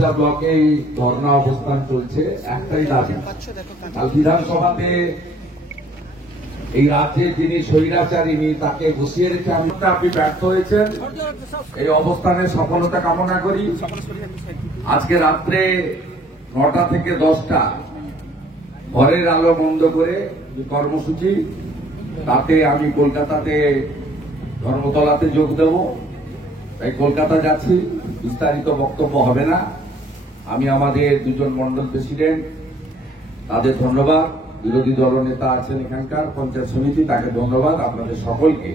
টা ব্লকে ধর্ণা অবস্থান চলছে, একটাই দাবি। কাল বিধানসভাতে এই রাজ্যে যিনি স্বৈরাচারিণী তাকে বসিয়ে রেখে আপনি ব্যর্থ হয়েছেন। এই অবস্থানের সফলতা কামনা করি। আজকে রাত্রে 9টা থেকে 10টা ঘরের আলো বন্ধ করে কর্মসূচি, তাতে আমি কলকাতাতে ধর্মতলাতে যোগ দেব। তাই কলকাতা যাচ্ছি, বিস্তারিত বক্তব্য হবে না। আমি আমাদের দুজন মন্ডল প্রেসিডেন্ট, তাদের ধন্যবাদ। বিরোধী দলনেতা আছেন এখানকার, পঞ্চায়েত সমিতি, তাকে ধন্যবাদ। আপনাদের সকলকে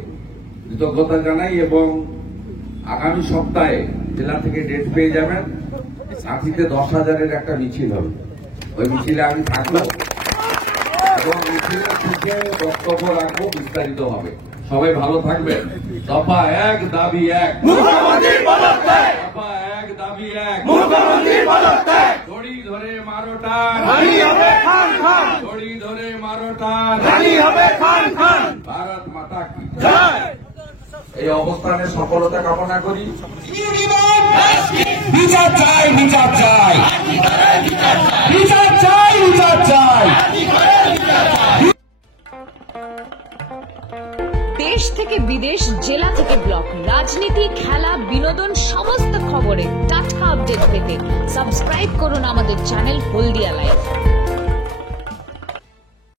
কৃতজ্ঞতা জানাই এবং আগামী সপ্তাহে জেলা থেকে ডেট পেয়ে যাবেন। সাথীতে 10,000-এর একটা মিছিল হবে, ওই মিছিলে আমি থাকবো এবং মিছিলের থেকে বক্তব্য রাখবো, বিস্তারিত হবে। সবাই ভালো থাকবেন। দফা 1 দাবি 1, দফা 1 দাবি 1, দড়ি ধরে মারো টান, দড়ি ধরে মারো টান, ভারত মাতা কি জয়। এই অবস্থানে সফলতা কামনা করি। বিচার চাই, বিচার চাই, বিচার চাই, বিচার চাই। দেশ থেকে বিদেশ, জেলা থেকে ব্লক, রাজনীতি, খেলা, বিনোদন, সমস্ত খবরে টাটকা আপডেট পেতে সাবস্ক্রাইব করুন আমাদের চ্যানেল হলদিয়া লাইভ।